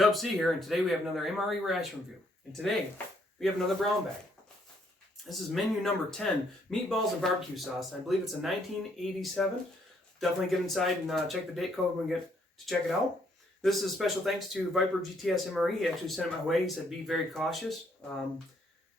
Dub C here, and today we have another MRE ration review. And today we have another brown bag. This is menu number 10, meatballs and barbecue sauce. I believe it's a 1987. Definitely get inside and check the date code when we get to check it out. This is a special thanks to Viper GTS MRE. He actually sent it my way. He said be very cautious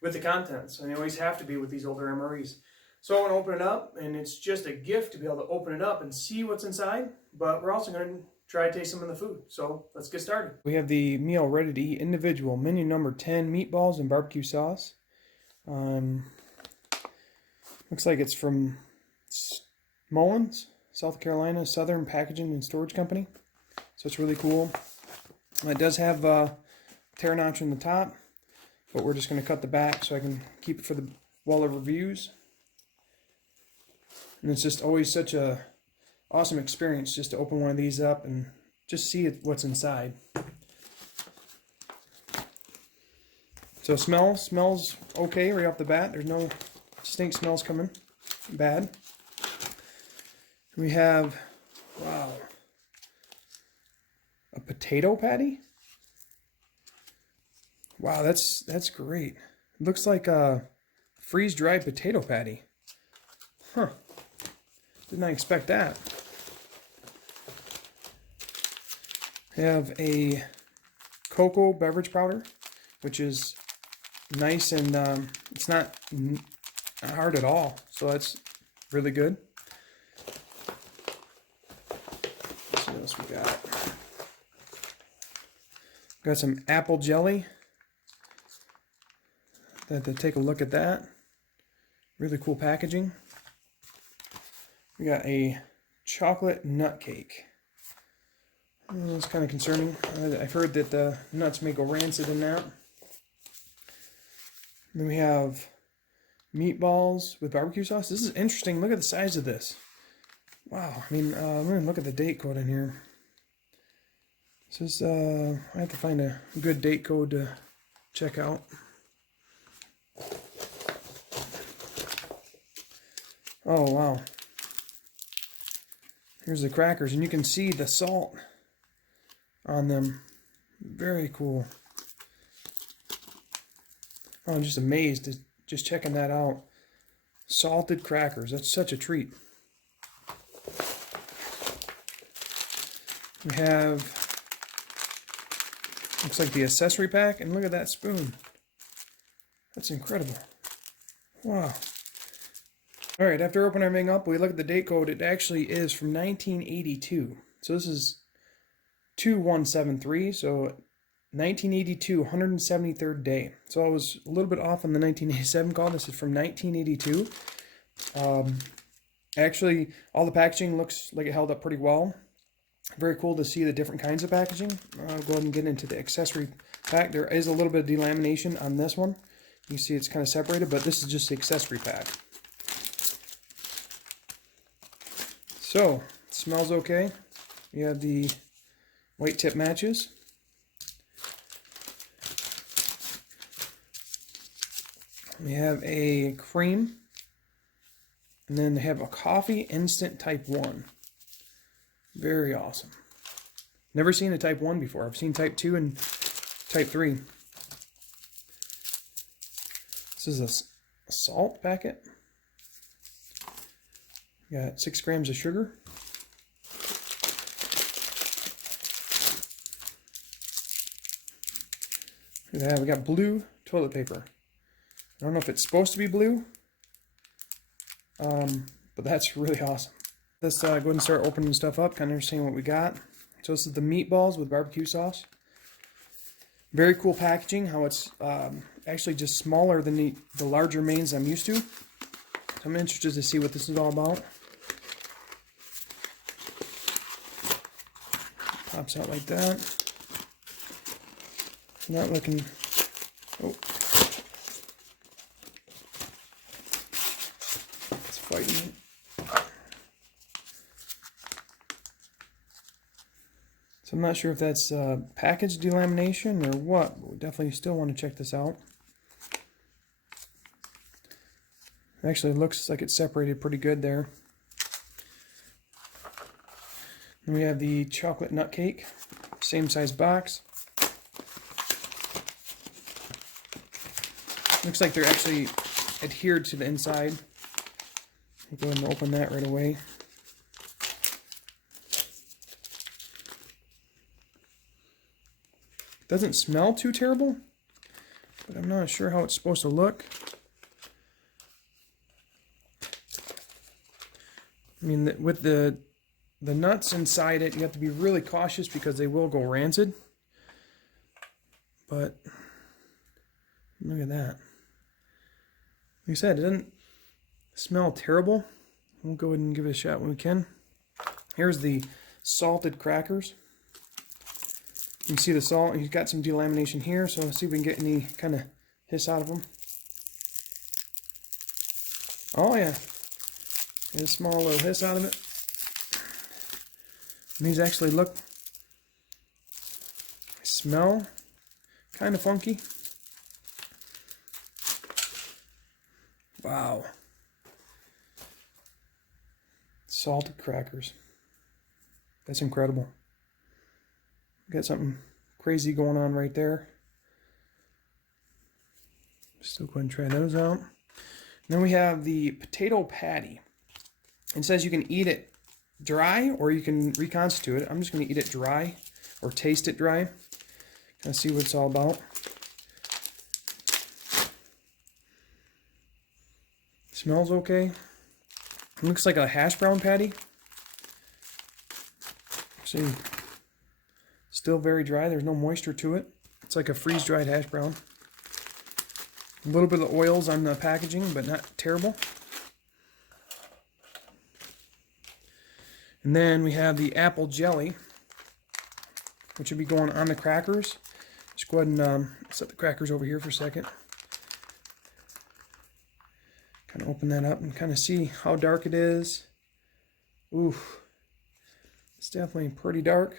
with the contents, and you always have to be with these older MREs. So I want to open it up, and it's just a gift to be able to open it up and see what's inside, but we're also going to try to taste some of the food. So let's get started. We have the meal ready to eat individual, menu number 10, meatballs and barbecue sauce. Looks like it's from Mullins, South Carolina, Southern Packaging and Storage Company. So it's really cool. It does have tear notch in the top, but we're just going to cut the back so I can keep it for the wall of reviews. And it's just always such a awesome experience just to open one of these up and just see what's inside. So smells okay right off the bat. There's no stink smells coming bad. We have, wow, a potato patty. Wow, that's great. It looks like a freeze-dried potato patty. Huh. Did not expect that. We have a cocoa beverage powder, which is nice and it's not hard at all, so that's really good. Let's see what else we got. Got some apple jelly. Had to take a look at that. Really cool packaging. We got a chocolate nut cake. That's kind of concerning. I've heard that the nuts may go rancid in that. Then we have meatballs with barbecue sauce. This is interesting. Look at the size of this. Wow. I mean, I'm going to look at the date code in here. This is, I have to find a good date code to check out. Oh, wow. Here's the crackers, and you can see the salt on them. Very cool. Oh, I'm just amazed at just checking that out. Salted crackers. That's such a treat. We have, looks like the accessory pack, and look at that spoon. That's incredible. Wow. All right, after opening everything up, we look at the date code. It actually is from 1982. So this is 2173, so 1982, 173rd day. So I was a little bit off on the 1987 call. This is from 1982. Actually, all the packaging looks like it held up pretty well. Very cool to see the different kinds of packaging. I'll go ahead and get into the accessory pack. There is a little bit of delamination on this one. You can see it's kind of separated, but this is just the accessory pack. So, it smells okay. We have the white tip matches. We have a cream. And then they have a coffee instant type 1. Very awesome. Never seen a type 1 before. I've seen type 2 and type 3. This is a salt packet. Got 6 grams of sugar. Look at that. We got blue toilet paper. I don't know if it's supposed to be blue, but that's really awesome. Let's go ahead and start opening stuff up, kind of understand what we got. So this is the meatballs with barbecue sauce. Very cool packaging, how it's actually just smaller than the larger mains I'm used to. So I'm interested to see what this is all about. Pops out like that. Not looking. Oh. It's fighting. So I'm not sure if that's package delamination or what, but we definitely still want to check this out. It actually looks like it's separated pretty good there. And we have the chocolate nut cake, same size box. Looks like they're actually adhered to the inside. I'll go ahead and open that right away. Doesn't smell too terrible, but I'm not sure how it's supposed to look. I mean, with the nuts inside it, you have to be really cautious because they will go rancid. But look at that. Like I said, it doesn't smell terrible. We'll go ahead and give it a shot when we can. Here's the salted crackers. You can see the salt. He's got some delamination here, so let's see if we can get any kind of hiss out of them. Oh yeah, there's a small little hiss out of it. And these actually smell kind of funky. Wow. Salted crackers. That's incredible. Got something crazy going on right there. Still go ahead and try those out. Then we have the potato patty. It says you can eat it dry or you can reconstitute it. I'm just going to eat it dry or taste it dry. Kind of see what it's all about. Smells okay. It looks like a hash brown patty. See. Still very dry. There's no moisture to it. It's like a freeze-dried hash brown. A little bit of oils on the packaging, but not terrible. And then we have the apple jelly, which will be going on the crackers. Just go ahead and set the crackers over here for a second. Kind of open that up and kind of see how dark it is. Oof. It's definitely pretty dark.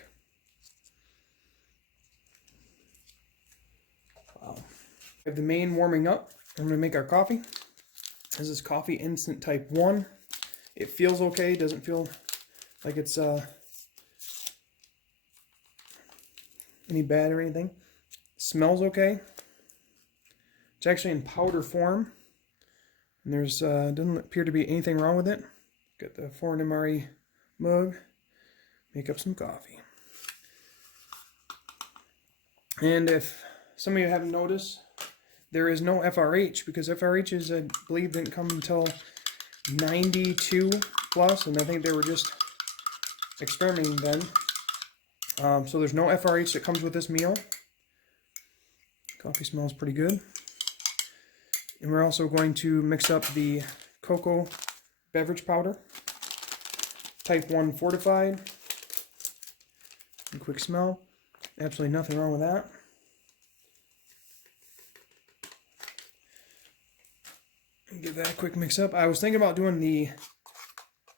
Wow. We have the main warming up. I'm going to make our coffee. This is coffee instant type 1. It feels okay. Doesn't feel like it's any bad or anything. Smells okay. It's actually in powder form. And there's doesn't appear to be anything wrong with it. Got the foreign MRE mug. Make up some coffee. And if some of you haven't noticed, there is no FRH because FRHs, I believe, didn't come until 92 plus, and I think they were just experimenting then. So there's no FRH that comes with this meal. Coffee smells pretty good. And we're also going to mix up the cocoa beverage powder, type 1 fortified. And quick smell. Absolutely nothing wrong with that. And give that a quick mix up. I was thinking about doing the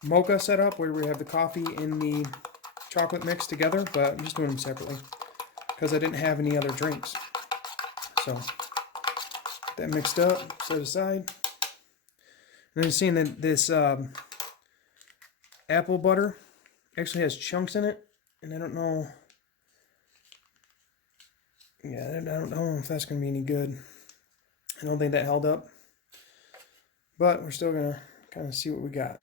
mocha setup where we have the coffee and the chocolate mixed together, but I'm just doing them separately because I didn't have any other drinks. So get that mixed up, set aside. And then seeing that this apple butter actually has chunks in it, and I don't know. Yeah, I don't know if that's going to be any good. I don't think that held up. But we're still going to kind of see what we got.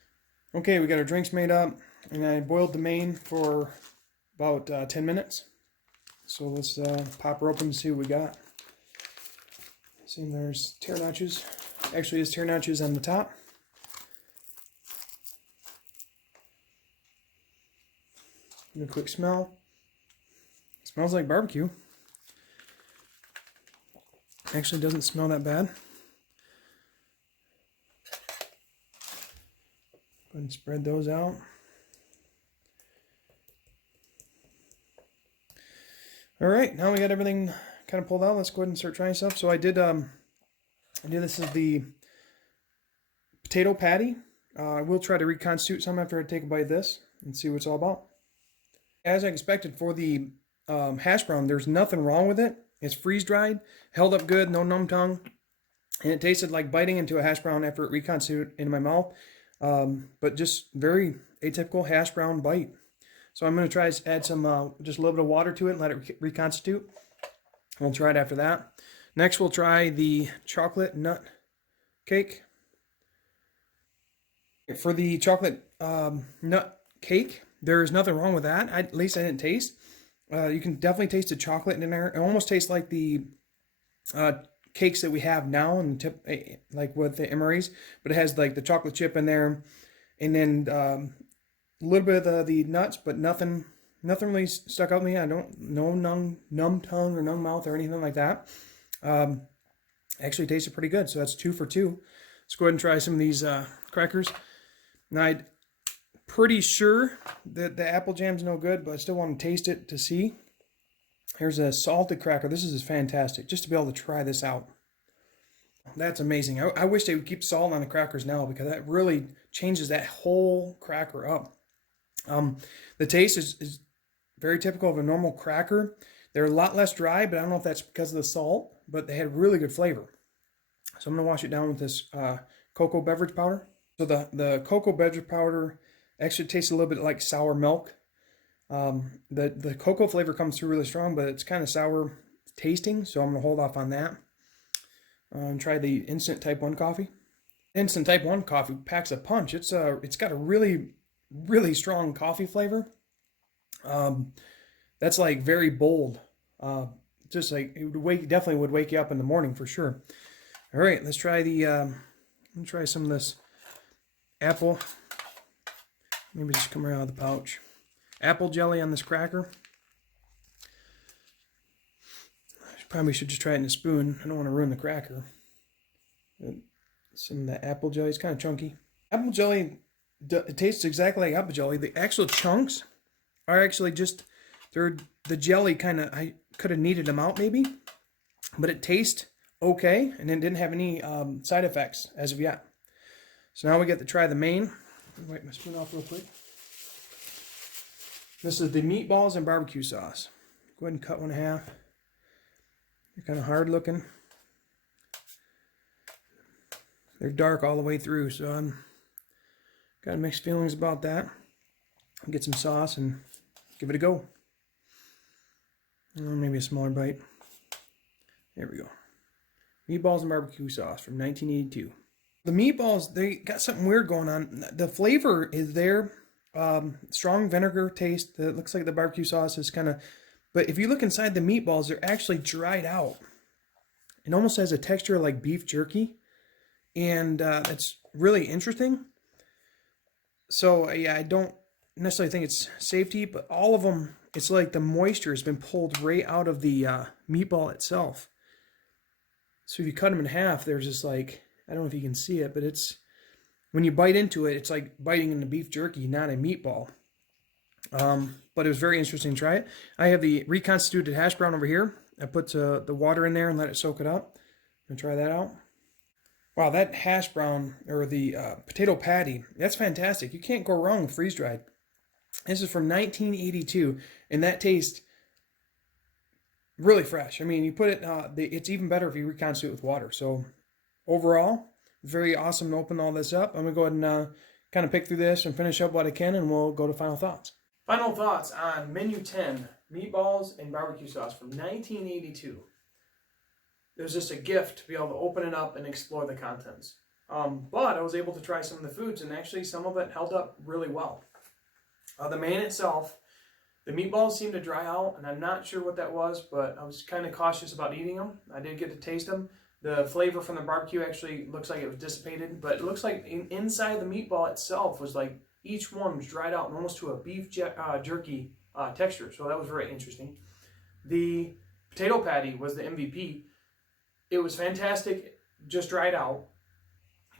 Okay, we got our drinks made up, and I boiled the main for about 10 minutes. So let's pop her open and see what we got. See, there's tear notches. Actually, there's tear notches on the top. Give it a quick smell. It smells like barbecue. Actually doesn't smell that bad. Go ahead and spread those out. Alright, now we got everything kind of pulled out. Let's go ahead and start trying stuff. So I did this is the potato patty. I will try to reconstitute some after I take a bite of this and see what it's all about. As I expected for the hash brown, there's nothing wrong with it. It's freeze-dried, held up good, no numb tongue, and it tasted like biting into a hash brown after it reconstituted in my mouth, but just very atypical hash brown bite. So I'm going to try to add some, just a little bit of water to it and let it reconstitute. We'll try it after that. Next, we'll try the chocolate nut cake. For the chocolate nut cake, there's nothing wrong with that. At least I didn't taste. You can definitely taste the chocolate in there. It almost tastes like the cakes that we have now, and like with the MREs, but it has like the chocolate chip in there, and then a little bit of the nuts, but nothing really stuck out to me. I don't know numb tongue or numb mouth or anything like that. Actually tasted pretty good, so that's 2 for 2. Let's go ahead and try some of these crackers. Now, I'm pretty sure that the apple jam's no good, but I still want to taste it to see. Here's a salted cracker. This is fantastic, just to be able to try this out. That's amazing. I wish they would keep salt on the crackers now, because that really changes that whole cracker up. The taste is very typical of a normal cracker. They're a lot less dry, but I don't know if that's because of the salt, but they had really good flavor. So I'm going to wash it down with this cocoa beverage powder. So the cocoa beverage powder actually tastes a little bit like sour milk. The cocoa flavor comes through really strong, but it's kind of sour tasting, so I'm going to hold off on that. And try the instant type 1 coffee. Instant type 1 coffee packs a punch. It's got a really strong coffee flavor. That's like very bold. Just like it would definitely would wake you up in the morning for sure. All right, let's try let's try some of this apple. Maybe just come right out of the pouch. Apple jelly on this cracker. I probably should just try it in a spoon. I don't want to ruin the cracker. Some of that apple jelly is kind of chunky. Apple jelly, it tastes exactly like apple jelly. The actual chunks are actually just, they're the jelly kind of, I could have kneaded them out maybe, but it tastes okay, and it didn't have any side effects as of yet. So now we get to try the main. Wipe my spoon off real quick. This is the meatballs and barbecue sauce. Go ahead and cut one in half. They're kind of hard looking. They're dark all the way through, so I'm got mixed feelings about that. I'll get some sauce and give it a go. Or maybe a smaller bite. There we go. Meatballs and barbecue sauce from 1982. The meatballs, they got something weird going on. The flavor is there. Strong vinegar taste. It looks like the barbecue sauce is kind of... But if you look inside the meatballs, they're actually dried out. It almost has a texture like beef jerky. And it's really interesting. So, yeah, I don't necessarily think it's safety, but all of them, it's like the moisture has been pulled right out of the meatball itself. So if you cut them in half, there's just like, I don't know if you can see it, but it's, when you bite into it, it's like biting into beef jerky, not a meatball. But it was very interesting to try it. I have the reconstituted hash brown over here. I put the water in there and let it soak it up. I'm going to try that out. Wow, that hash brown, or the potato patty, that's fantastic. You can't go wrong with freeze-dried. This is from 1982, and that tastes really fresh. I mean, you put it, it's even better if you reconstitute it with water. So overall, very awesome to open all this up. I'm going to go ahead and kind of pick through this and finish up what I can, and we'll go to final thoughts. Final thoughts on menu 10, meatballs and barbecue sauce from 1982. It was just a gift to be able to open it up and explore the contents. But I was able to try some of the foods, and actually some of it held up really well. The main itself, the meatballs seemed to dry out, and I'm not sure what that was, but I was kind of cautious about eating them. I did get to taste them. The flavor from the barbecue actually looks like it was dissipated, but it looks like inside the meatball itself was like each one was dried out and almost to a beef jerky texture, so that was very interesting. The potato patty was the MVP. It was fantastic, just dried out.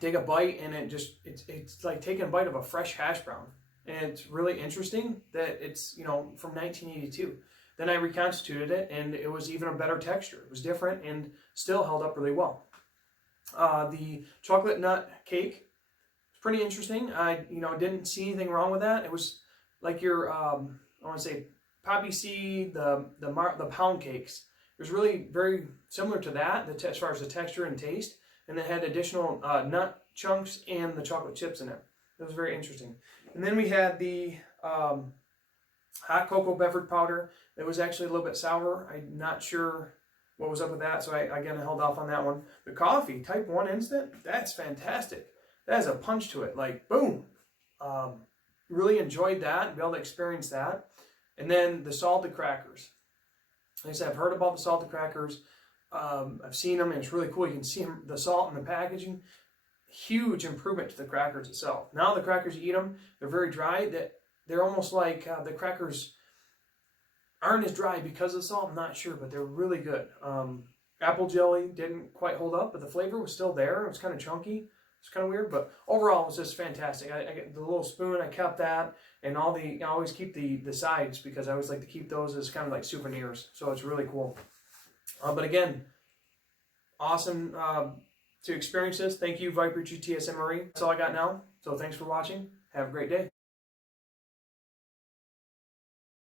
Take a bite and it's like taking a bite of a fresh hash brown. And it's really interesting that it's, you know, from 1982. Then I reconstituted it, and it was even a better texture. It was different and still held up really well. The chocolate nut cake was pretty interesting. I, didn't see anything wrong with that. It was like your, I want to say, poppy seed, the pound cakes. It was really very similar to that as far as the texture and taste, and it had additional nut chunks and the chocolate chips in it. It was very interesting. And then we had the hot cocoa beverage powder. It was actually a little bit sour. I'm not sure what was up with that. So I held off on that one. The coffee, type 1 instant, that's fantastic. That has a punch to it, like boom. Really enjoyed that, be able to experience that. And then the salted crackers. Like I said, I've heard about the salted crackers. I've seen them, and it's really cool. You can see them, the salt in the packaging. Huge improvement to the crackers itself. Now the crackers, you eat them, they're very dry. They're almost like the crackers aren't as dry because of the salt. I'm not sure, but they're really good. Apple jelly didn't quite hold up, but the flavor was still there. It was kind of chunky. It's kind of weird, but overall it was just fantastic. I get the little spoon, I kept that, and I always keep the sides because I always like to keep those as kind of like souvenirs. So it's really cool. But again, awesome to experience this. Thank you, Viper GTS MRE. That's all I got now. So thanks for watching. Have a great day.